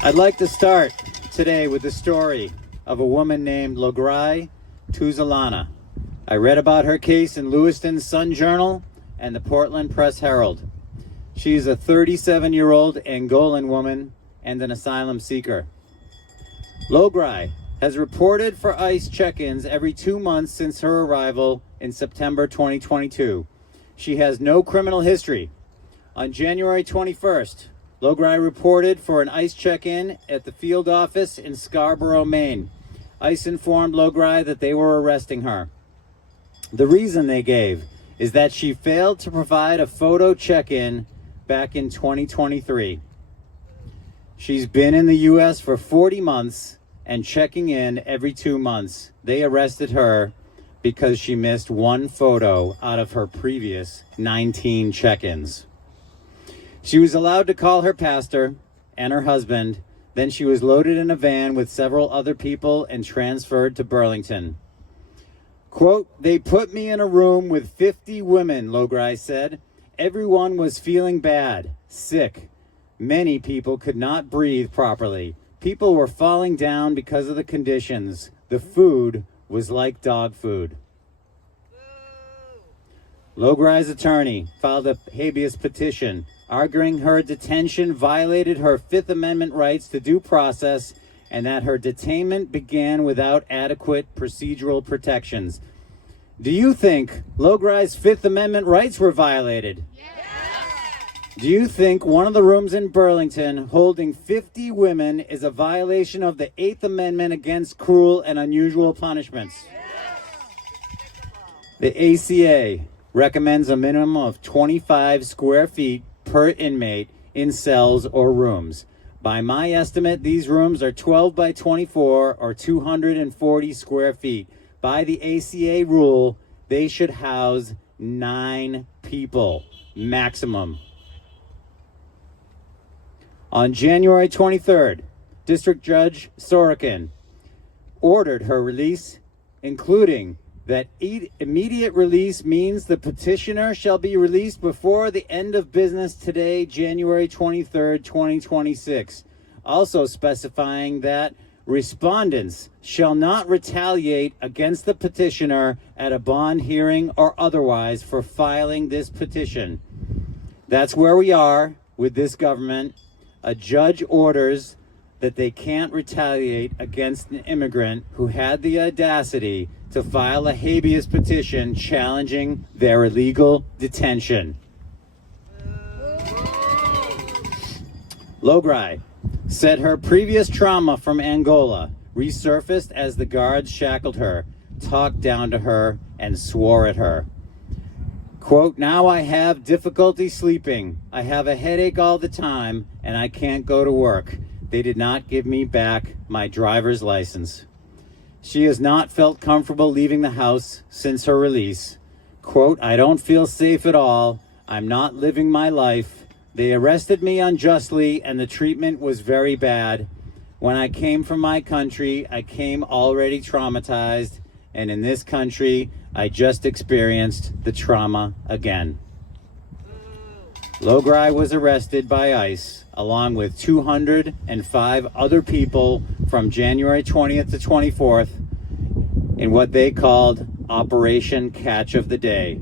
I'd like to start today with the story of a woman named Lograi Tuzalana. I read about her case in Lewiston's Sun Journal and the Portland Press Herald. She's a 37-year-old Angolan woman and an asylum seeker. Lograi has reported for ICE check-ins every 2 months since her arrival in September 2022. She has no criminal history. On January 21st, Lograi reported for an ICE check-in at the field office in Scarborough, Maine. ICE informed Lograi that they were arresting her. The reason they gave is that she failed to provide a photo check-in back in 2023. She's been in the U.S. for 40 months and checking in every 2 months. They arrested her because she missed one photo out of her previous 19 check-ins. She was allowed to call her pastor and her husband. Then she was loaded in a van with several other people and transferred to Burlington. Quote, "They put me in a room with 50 women," Lograi said. "Everyone was feeling bad, sick. Many people could not breathe properly. People were falling down because of the conditions. The food was like dog food." Lograi's attorney filed a habeas petition arguing her detention violated her Fifth Amendment rights to due process and that her detainment began without adequate procedural protections. Do you think Lograi's Fifth Amendment rights were violated? Yes. Do you think one of the rooms in Burlington holding 50 women is a violation of the Eighth Amendment against cruel and unusual punishments? Yes. The ACA recommends a minimum of 25 square feet per inmate in cells or rooms. By my estimate, these rooms are 12 by 24 or 240 square feet. By the ACA rule, they should house 9 people maximum. On January 23rd, District Judge Sorokin ordered her release, including that immediate release means the petitioner shall be released before the end of business today, January 23rd, 2026. Also specifying that respondents shall not retaliate against the petitioner at a bond hearing or otherwise for filing this petition. That's where we are with this government. A judge orders that they can't retaliate against an immigrant who had the audacity to file a habeas petition challenging their illegal detention. Lograi said her previous trauma from Angola resurfaced as the guards shackled her, talked down to her, and swore at her. Quote, "Now I have difficulty sleeping. I have a headache all the time, and I can't go to work. They did not give me back my driver's license." She has not felt comfortable leaving the house since her release. Quote, "I don't feel safe at all. I'm not living my life. They arrested me unjustly and the treatment was very bad. When I came from my country, I came already traumatized, and in this country, I just experienced the trauma again." Lograi was arrested by ICE along with 205 other people from January 20th to 24th in what they called Operation Catch of the Day,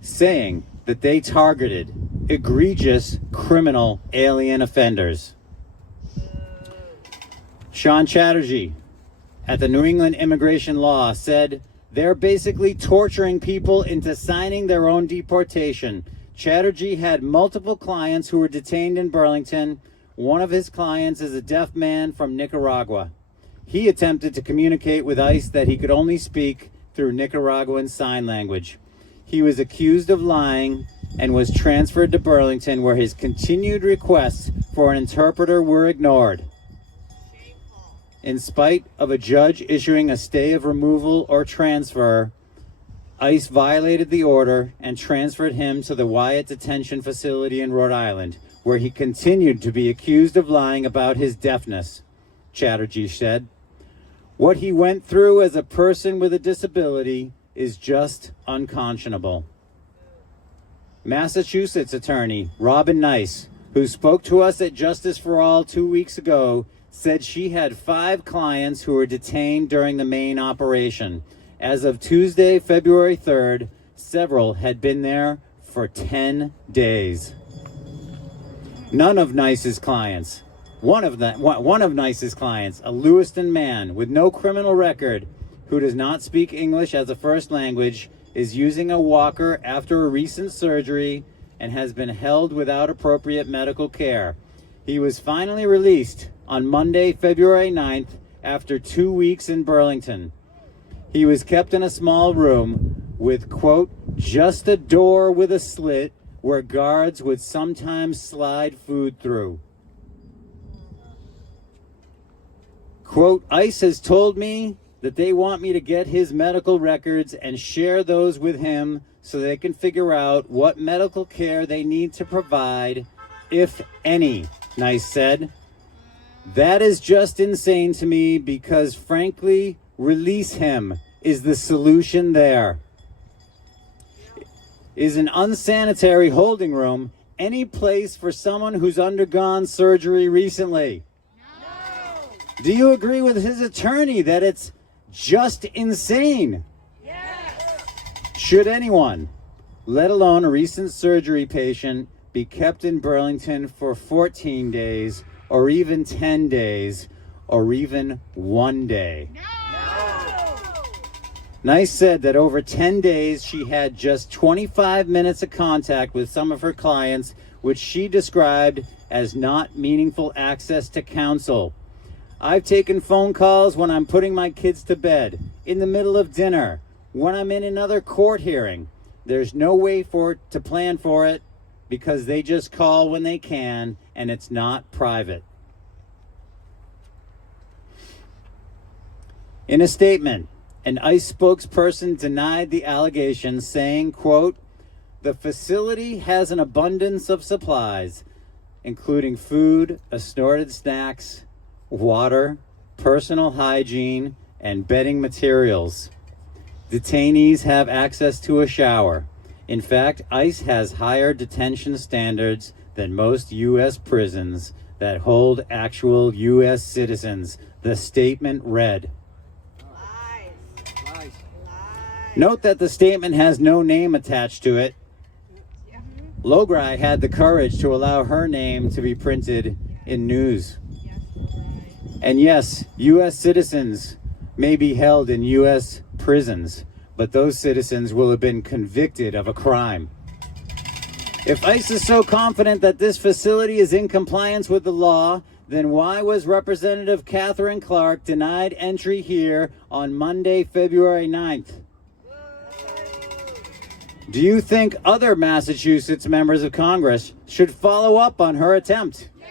saying that they targeted egregious criminal alien offenders. Sean Chatterjee at the New England Immigration Law said, "They're basically torturing people into signing their own deportation." Chatterjee had multiple clients who were detained in Burlington. One of his clients is a deaf man from Nicaragua. He attempted to communicate with ICE that he could only speak through Nicaraguan Sign Language. He was accused of lying and was transferred to Burlington, where his continued requests for an interpreter were ignored. In spite of a judge issuing a stay of removal or transfer, ICE violated the order and transferred him to the Wyatt Detention Facility in Rhode Island, where he continued to be accused of lying about his deafness, Chatterjee said. "What he went through as a person with a disability is just unconscionable." Massachusetts attorney Robin Nice who spoke to us at Justice for All 2 weeks ago, said she had 5 clients who were detained during the Maine operation. As of Tuesday, February 3rd, several had been there for 10 days. One of Nice's clients, a Lewiston man with no criminal record who does not speak English as a first language, is using a walker after a recent surgery and has been held without appropriate medical care. He was finally released on Monday, February 9th, after 2 weeks in Burlington. He was kept in a small room with, quote, just a door with a slit where guards would sometimes slide food through. Quote, ICE has told me that they want me to get his medical records and share those with him so they can figure out what medical care they need to provide, if any, Nice said. That is just insane to me because, frankly, release him is the solution there. Is an unsanitary holding room any place for someone who's undergone surgery recently? No. Do you agree with his attorney that it's just insane? Yes. Should anyone, let alone a recent surgery patient, be kept in Burlington for 14 days or even 10 days or even 1 day? No. Nice said that over 10 days she had just 25 minutes of contact with some of her clients, which she described as not meaningful access to counsel. I've taken phone calls when I'm putting my kids to bed, in the middle of dinner, when I'm in another court hearing. There's no way to plan for it because they just call when they can and it's not private. In a statement, an ICE spokesperson denied the allegations, saying, quote, the facility has an abundance of supplies, including food, assorted snacks, water, personal hygiene, and bedding materials. Detainees have access to a shower. In fact, ICE has higher detention standards than most U.S. prisons that hold actual U.S. citizens, the statement read. Note that the statement has no name attached to it. Lograi had the courage to allow her name to be printed in news. And yes, U.S. citizens may be held in U.S. prisons, but those citizens will have been convicted of a crime. If ICE is so confident that this facility is in compliance with the law, then why was Representative Catherine Clark denied entry here on Monday, February 9th? Do you think other Massachusetts members of Congress should follow up on her attempt? Yes!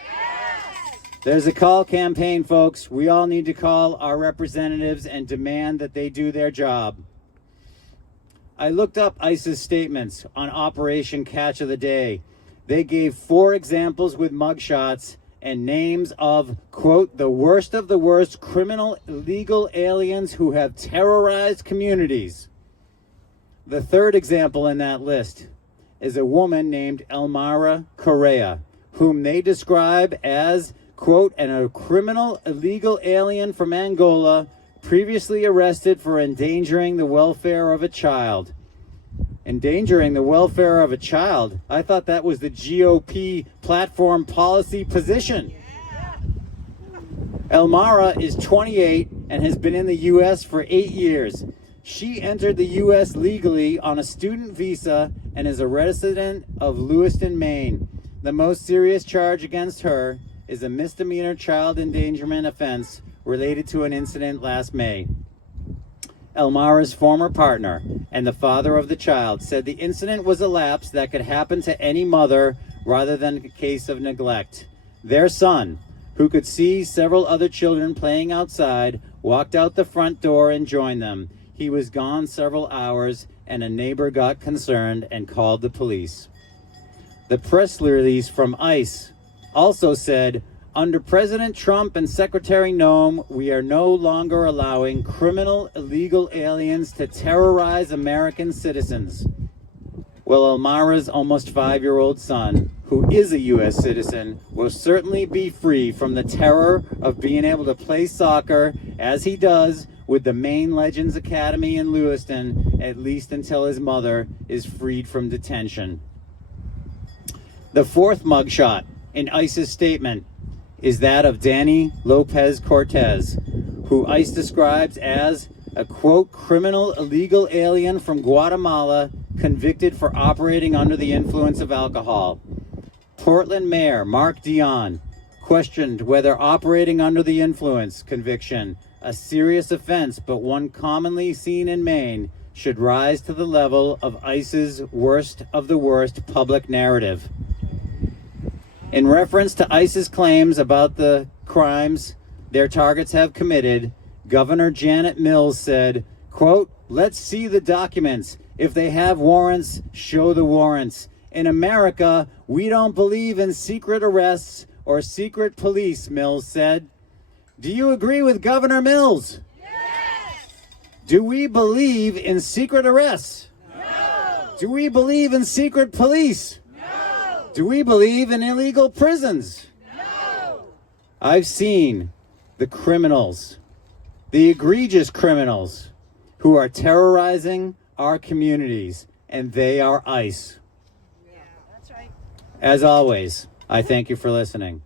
There's a call campaign, folks. We all need to call our representatives and demand that they do their job. I looked up ICE's statements on Operation Catch of the Day. They gave 4 examples with mugshots and names of, quote, the worst of the worst criminal illegal aliens who have terrorized communities. The 3rd example in that list is a woman named Elmira Correa, whom they describe as, quote, a criminal illegal alien from Angola, previously arrested for endangering the welfare of a child. Endangering the welfare of a child? I thought that was the GOP platform policy position. Elmira is 28 and has been in the U.S. for 8 years. She entered the U.S. legally on a student visa and is a resident of Lewiston, Maine. The most serious charge against her is a misdemeanor child endangerment offense related to an incident last May. Elmira's former partner and the father of the child said the incident was a lapse that could happen to any mother rather than a case of neglect. Their son, who could see several other children playing outside, walked out the front door and joined them. He was gone several hours, and a neighbor got concerned and called the police. The press release from ICE also said, under President Trump and Secretary Noem, we are no longer allowing criminal illegal aliens to terrorize American citizens. Well, Elmira's almost 5-year-old son, who is a U.S. citizen, will certainly be free from the terror of being able to play soccer, as he does, with the Maine Legends Academy in Lewiston, at least until his mother is freed from detention. The fourth mugshot in ICE's statement is that of Danny Lopez Cortez, who ICE describes as a, quote, criminal illegal alien from Guatemala convicted for operating under the influence of alcohol. Portland Mayor Mark Dion questioned whether operating under the influence conviction, a serious offense but one commonly seen in Maine, should rise to the level of ICE's worst of the worst public narrative. In reference to ICE's claims about the crimes their targets have committed, Governor Janet Mills said, quote, "Let's see the documents. If they have warrants, show the warrants. In America, we don't believe in secret arrests or secret police," Mills said. Do you agree with Governor Mills? Yes! Do we believe in secret arrests? No! Do we believe in secret police? No! Do we believe in illegal prisons? No! I've seen the criminals, the egregious criminals who are terrorizing our communities, and they are ICE. Yeah, that's right. As always, I thank you for listening.